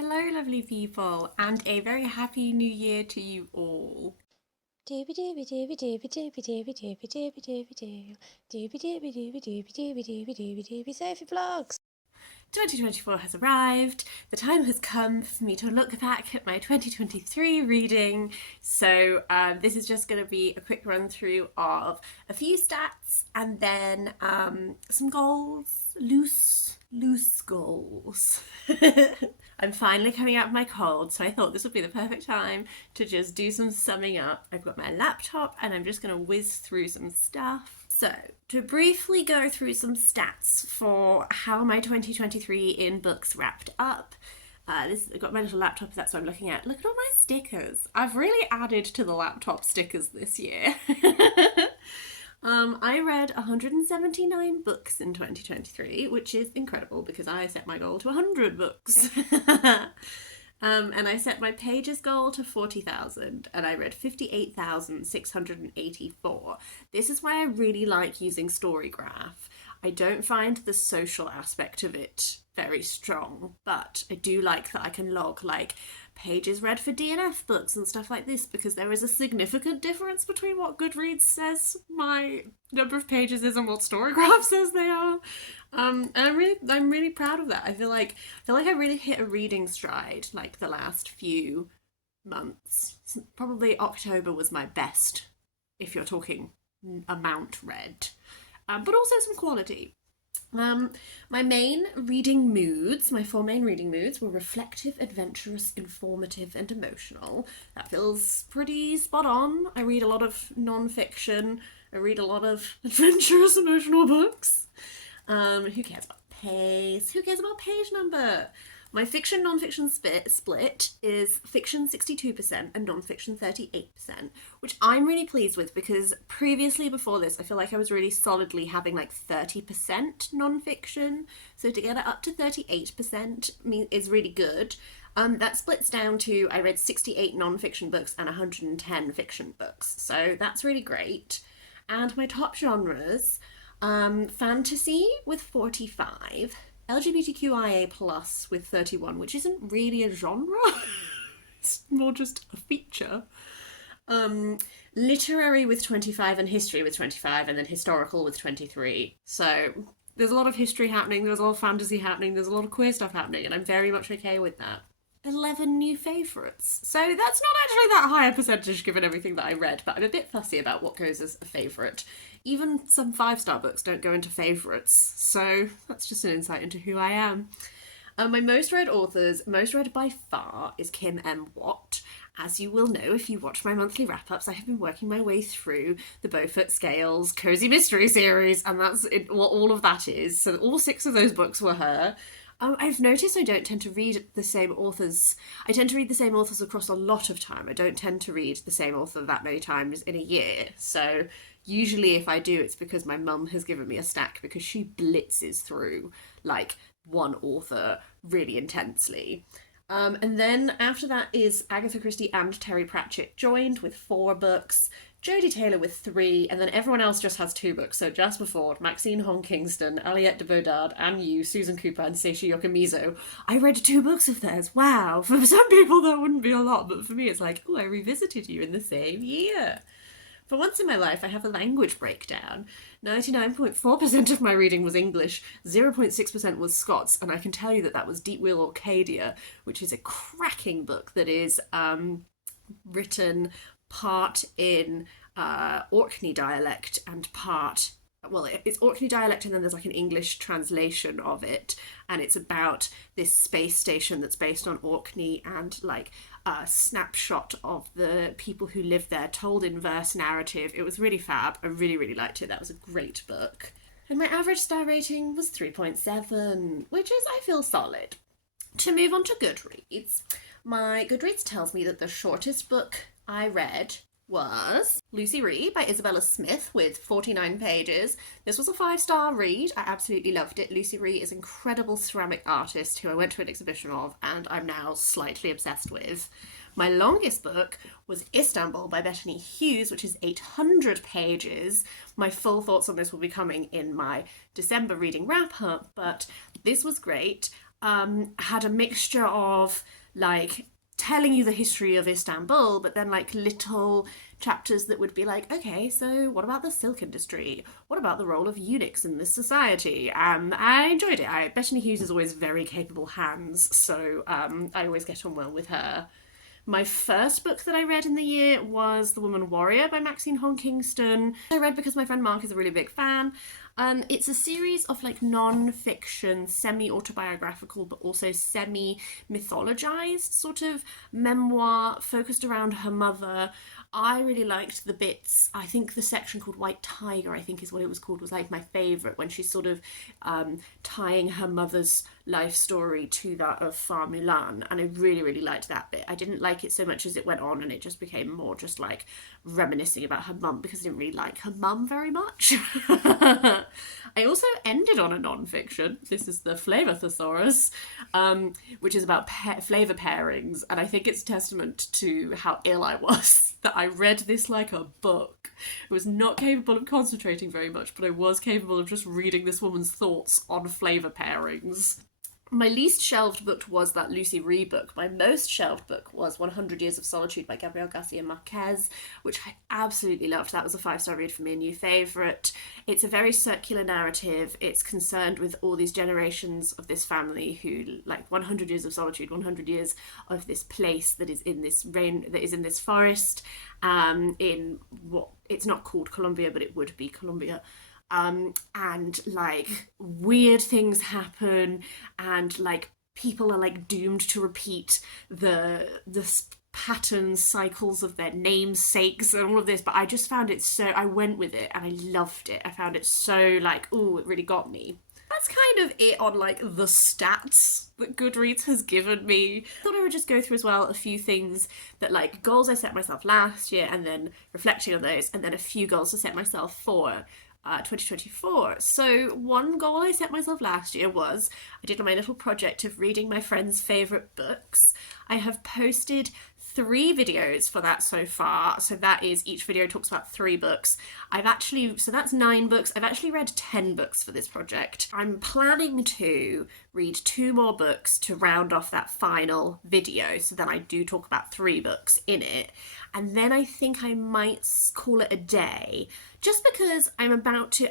Hello, lovely people, and a very happy new year to you all. Doobie doobie doobie doobie doobie doobie doobie doobie doobie doo. Doobie doobie doobie doobie doobie doobie doobie doobie Sophie Vlogs. 2024 has arrived. The time has come for me to look back at my 2023 reading. So, this is just going to be a quick run through of a few stats and then some goals, loose goals. I'm finally coming out of my cold, so I thought this would be the perfect time to just do some summing up. I've got my laptop and I'm just going to whiz through some stuff. So, to briefly go through some stats for how my 2023 in books wrapped up. I've got my little laptop, that's what I'm looking at. Look at all my stickers. I've really added to the laptop stickers this year. I read 179 books in 2023, which is incredible because I set my goal to 100 books. And I set my pages goal to 40,000 and I read 58,684. This is why I really like using Storygraph. I don't find the social aspect of it very strong, but I do like that I can log like pages read for DNF books and stuff like this because there is a significant difference between what Goodreads says my number of pages is and what Storygraph says they are. And I'm really proud of that. I feel like I really hit a reading stride like the last few months. Probably October was my best if you're talking amount read, but also some quality. My main reading moods, my four main reading moods, were reflective, adventurous, informative, and emotional. That feels pretty spot on. I read a lot of non-fiction. I read a lot of adventurous, emotional books. Who cares about pace? Who cares about page number? My fiction non-fiction split is fiction 62% and non-fiction 38%, which I'm really pleased with because previously before this I feel like I was really solidly having like 30% non-fiction. So to get it up to 38% is really good. That splits down to I read 68 non-fiction books and 110 fiction books. So that's really great. And my top genres, fantasy with 45, LGBTQIA plus with 31, which isn't really a genre. It's more just a feature. Literary with 25 and history with 25 and then historical with 23. So there's a lot of history happening, there's a lot of fantasy happening, there's a lot of queer stuff happening, and I'm very much okay with that. 11 new favourites. So that's not actually that high a percentage given everything that I read, but I'm a bit fussy about what goes as a favourite. Even some 5-star books don't go into favourites, so that's just an insight into who I am. My most read authors, most read by far, is Kim M. Watt. As you will know if you watch my monthly wrap ups, I have been working my way through the Beaufort Scales Cozy Mystery series, and that's what all of that is. So, all 6 of those books were her. I've noticed I don't tend to read the same authors. I tend to read the same authors across a lot of time. I don't tend to read the same author that many times in a year. So usually if I do, it's because my mum has given me a stack because she blitzes through like one author really intensely. And then after that is Agatha Christie and Terry Pratchett joined with 4 books, Jodie Taylor with 3, and then everyone else just has 2 books. So Jasper Ford, Maxine Hong Kingston, Aliette de Bodard, Anne Yu, Susan Cooper, and Seishi Yokomizo. I read 2 books of theirs. Wow. For some people that wouldn't be a lot, but for me it's like, oh, I revisited you in the same year. For once in my life, I have a language breakdown. 99.4% of my reading was English, 0.6% was Scots, and I can tell you that that was Deep Wheel Orcadia, which is a cracking book that is written part in Orkney dialect and part it's Orkney dialect and then there's like an English translation of it, and it's about this space station that's based on Orkney and like a snapshot of the people who live there told in verse narrative. It was really fab. I really, really liked it. That was a great book. And my average star rating was 3.7, which is, I feel, solid. To move on to Goodreads, my Goodreads tells me that the shortest book I read was Lucy Ree by Isabella Smith with 49 pages. This was a 5-star read. I absolutely loved it. Lucy Ree is an incredible ceramic artist who I went to an exhibition of and I'm now slightly obsessed with. My longest book was Istanbul by Bethany Hughes, which is 800 pages. My full thoughts on this will be coming in my December reading wrap up, but this was great. had a mixture of like telling you the history of Istanbul, but then like little chapters that would be like, okay, so what about the silk industry? What about the role of eunuchs in this society? I enjoyed it. Bettany Hughes is always very capable hands, so I always get on well with her. My first book that I read in the year was The Woman Warrior by Maxine Hong Kingston. I read because my friend Mark is a really big fan. It's a series of like non-fiction, semi-autobiographical, but also semi-mythologized sort of memoir focused around her mother. I really liked the bits. I think the section called White Tiger, I think is what it was called, was like my favourite, when she's sort of tying her mother's life story to that of Fa Mulan, and I really, really liked that bit. I didn't like it so much as it went on, and it just became more just like reminiscing about her mum, because I didn't really like her mum very much. I also ended on a non-fiction. This is the Flavour Thesaurus, which is about flavour pairings, and I think it's a testament to how ill I was that I read this like a book. I was not capable of concentrating very much, but I was capable of just reading this woman's thoughts on flavour pairings. My least shelved book was that Lucy Rhee book. My most shelved book was 100 Years of Solitude by Gabriel Garcia Marquez, which I absolutely loved. That was a 5-star read for me, a new favourite. It's a very circular narrative. It's concerned with all these generations of this family who, like 100 years of solitude, 100 years of this place that is in this forest, in what, it's not called Colombia, but it would be Colombia. And like weird things happen, and like people are like doomed to repeat the patterns, cycles of their namesakes and all of this, but I just found it so, I went with it and I loved it. I found it so like, ooh, it really got me. That's kind of it on like the stats that Goodreads has given me. I thought I would just go through as well a few things that like goals I set myself last year, and then reflecting on those, and then a few goals to set myself for 2024. So one goal I set myself last year was I did my little project of reading my friends' favourite books. I have posted 3 videos for that so far. So that is, each video talks about 3 books. So that's 9 books. I've actually read 10 books for this project. I'm planning to read 2 more books to round off that final video. So then I do talk about 3 books in it. And then I think I might call it a day, just because I'm about to,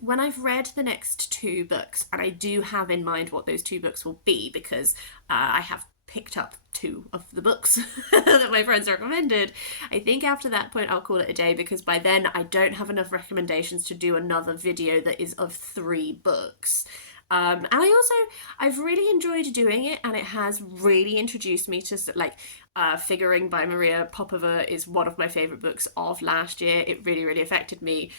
when I've read the next 2 books, and I do have in mind what those 2 books will be, because I have picked up 2 of the books that my friends recommended. I think after that point I'll call it a day, because by then I don't have enough recommendations to do another video that is of 3 books. And I've really enjoyed doing it, and it has really introduced me to like Figuring by Maria Popova is one of my favourite books of last year. It really, really affected me.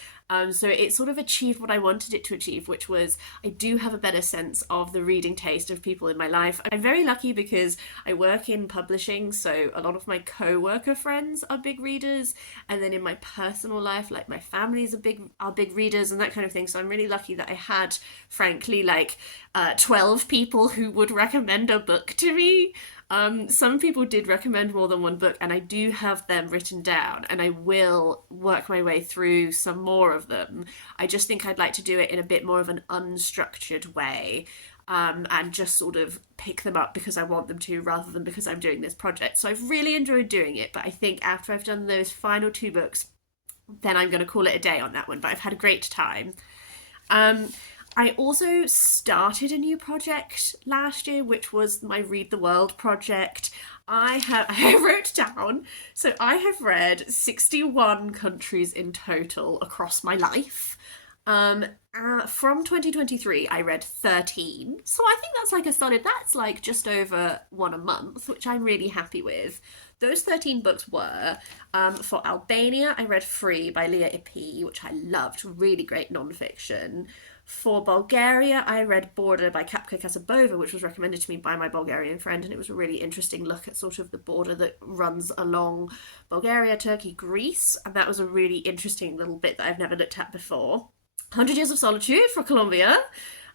So it sort of achieved what I wanted it to achieve, which was I do have a better sense of the reading taste of people in my life. I'm very lucky because I work in publishing, so a lot of my co-worker friends are big readers, and then in my personal life, like my family's are big readers and that kind of thing. So I'm really lucky that I had, frankly, like 12 people who would recommend a book to me. Some people did recommend more than one book, and I do have them written down, and I will work my way through some more of them. I just think I'd like to do it in a bit more of an unstructured way, and just sort of pick them up because I want them to, rather than because I'm doing this project. So I've really enjoyed doing it, but I think after I've done those final 2 books, then I'm going to call it a day on that one, but I've had a great time. I also started a new project last year, which was my Read the World project. I wrote down, so I have read 61 countries in total across my life. From 2023, I read 13. So I think that's like that's like just over 1 a month, which I'm really happy with. Those 13 books were, for Albania, I read Free by Leah Ipi, which I loved, really great non-fiction. For Bulgaria, I read Border by Kapka Kasabova, which was recommended to me by my Bulgarian friend, and it was a really interesting look at sort of the border that runs along Bulgaria, Turkey, Greece, and that was a really interesting little bit that I've never looked at before. 100 Years of Solitude for Colombia.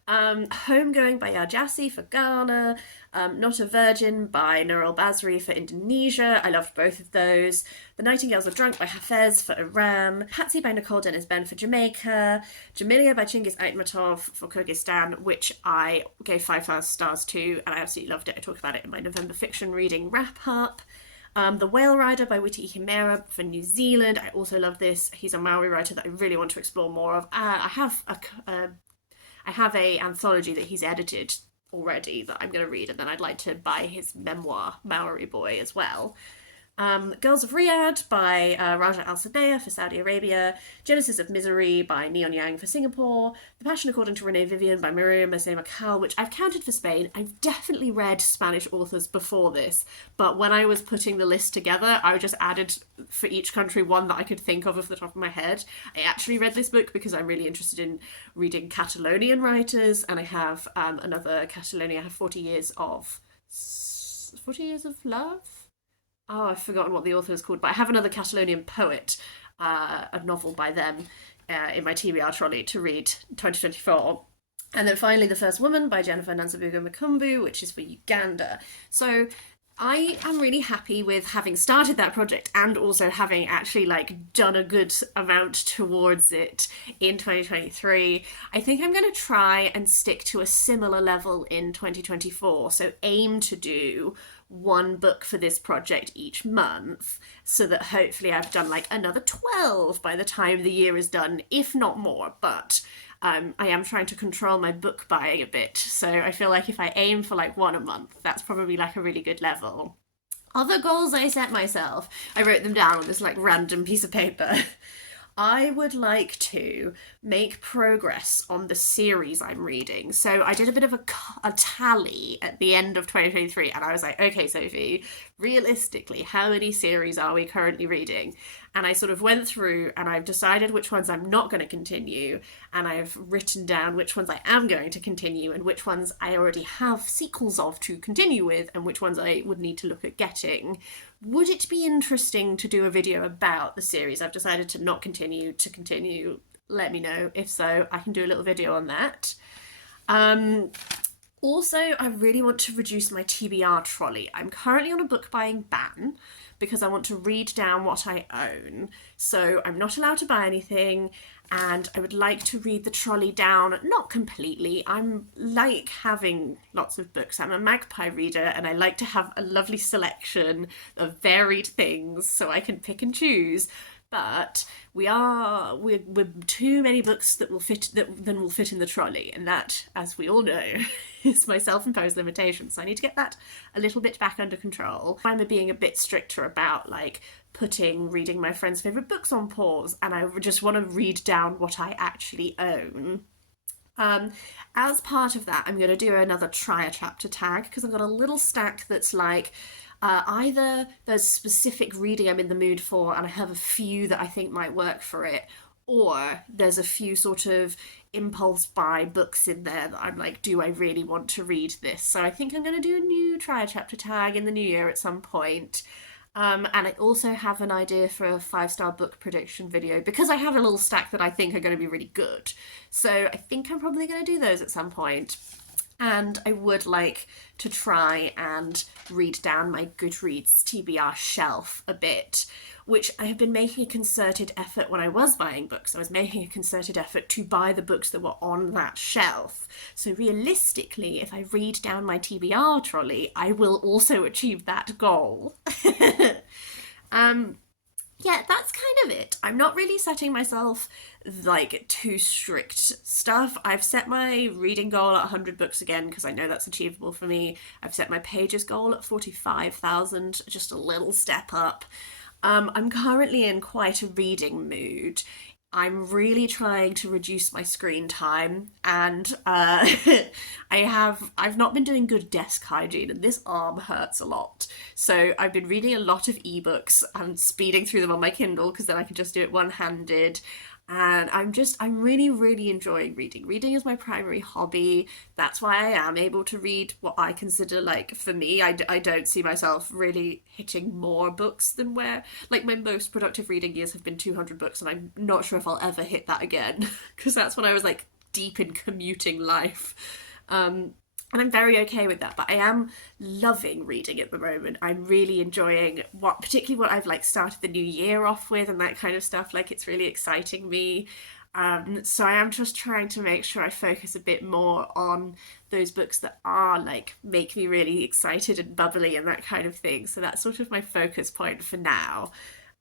Homegoing by Yajasi for Ghana, Not a Virgin by Nurul Basri for Indonesia. I loved both of those. The Nightingales Are Drunk by Hafez for Iran. Patsy by Nicole Dennis Ben for Jamaica. Jamilia by Chingiz Aitmatov for Kyrgyzstan, which I gave 5 stars to, and I absolutely loved it. I talk about it in my November fiction reading wrap-up. The Whale Rider by Witi Ihimera for New Zealand. I also love this. He's a Maori writer that I really want to explore more of. I have a anthology that he's edited already that I'm going to read, and then I'd like to buy his memoir, Maori Boy, as well. Girls of Riyadh by Raja Al Sabea for Saudi Arabia. Genesis of Misery by Neon Yang for Singapore. The Passion According to Renee Vivian by Maria Jose Macal, which I've counted for Spain. I've definitely read Spanish authors before this, but when I was putting the list together, I just added for each country one that I could think of off the top of my head. I actually read this book because I'm really interested in reading Catalonian writers, and I have another Catalonia. I have 40 Years of Love? Oh, I've forgotten what the author is called, but I have another Catalonian poet, a novel by them, in my TBR trolley to read 2024. And then finally, The First Woman by Jennifer Nansabuga Makumbu, which is for Uganda. So I am really happy with having started that project and also having actually done a good amount towards it in 2023. I think I'm going to try and stick to a similar level in 2024. So aim to do one book for this project each month, so that hopefully I've done another 12 by the time the year is done, if not more. But I am trying to control my book buying a bit, so I feel like if I aim for one a month, that's probably a really good level. Other goals I set myself, I wrote them down on this random piece of paper. I would like to make progress on the series I'm reading. So I did a bit of a tally at the end of 2023, and I was like, okay, Sophie, realistically, how many series are we currently reading? And I sort of went through and I've decided which ones I'm not going to continue, and I've written down which ones I am going to continue and which ones I already have sequels of to continue with and which ones I would need to look at getting. Would it be interesting to do a video about the series I've decided to not continue to continue? Let me know. If so, I can do a little video on that. Also, I really want to reduce my TBR trolley. I'm currently on a book buying ban because I want to read down what I own. So I'm not allowed to buy anything, and I would like to read the trolley down, not completely. I'm like having lots of books. I'm a magpie reader, and I like to have a lovely selection of varied things so I can pick and choose. But we're too many books that will fit in the trolley, and that, as we all know, is my self-imposed limitation. So I need to get that a little bit back under control. I'm being a bit stricter about putting reading my friends' favourite books on pause, and I just want to read down what I actually own. As part of that, I'm going to do another try a chapter tag, because I've got a little stack that's either there's specific reading I'm in the mood for and I have a few that I think might work for it, or there's a few sort of impulse buy books in there that I'm do I really want to read this? So I think I'm going to do a new try a chapter tag in the new year at some point. And I also have an idea for a 5-star book prediction video, because I have a little stack that I think are going to be really good. So I think I'm probably going to do those at some point. And I would like to try and read down my Goodreads TBR shelf a bit, which I have been making a concerted effort when I was buying books. I was making a concerted effort to buy the books that were on that shelf. So realistically, if I read down my TBR trolley, I will also achieve that goal. Yeah, that's kind of it. I'm not really setting myself too strict stuff. I've set my reading goal at 100 books again because I know that's achievable for me. I've set my pages goal at 45,000, just a little step up. I'm currently in quite a reading mood. I'm really trying to reduce my screen time, and I've not been doing good desk hygiene, and this arm hurts a lot. So I've been reading a lot of ebooks and speeding through them on my Kindle because then I can just do it one-handed. And I'm really, really enjoying reading. Reading is my primary hobby. That's why I am able to read what I consider, for me, I don't see myself really hitting more books than where, my most productive reading years have been 200 books, and I'm not sure if I'll ever hit that again. Because that's when I was, deep in commuting life. And I'm very okay with that, but I am loving reading at the moment. I'm really enjoying particularly what I've like started the new year off with and that kind of stuff. Like, it's really exciting me. So I am just trying to make sure I focus a bit more on those books that are like make me really excited and bubbly and that kind of thing. So that's sort of my focus point for now.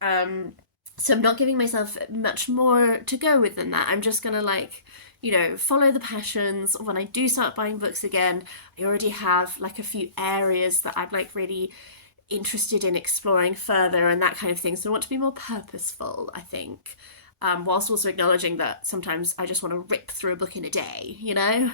So I'm not giving myself much more to go with than that. I'm just gonna like, follow the passions. When I do start buying books again, I already have like a few areas that I'm like really interested in exploring further and that kind of thing. So I want to be more purposeful, I think. Whilst also acknowledging that sometimes I just want to rip through a book in a day, Yeah,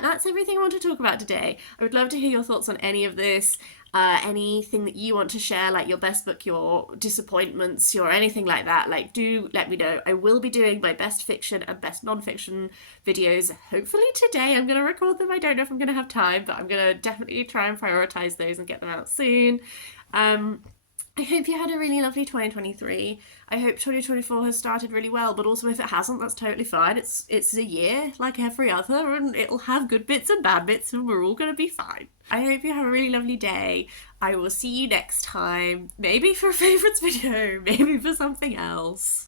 that's everything I want to talk about today. I would love to hear your thoughts on any of this, anything that you want to share, like your best book, your disappointments, your anything like that. Like, do let me know. I will be doing my best fiction and best non-fiction videos. Hopefully today I'm going to record them. I don't know if I'm going to have time, but I'm going to definitely try and prioritize those and get them out soon. I hope you had a really lovely 2023. I hope 2024 has started really well, but also if it hasn't, that's totally fine. It's a year like every other, and it'll have good bits and bad bits, and we're all going to be fine. I hope you have a really lovely day. I will see you next time, maybe for a favourites video, maybe for something else.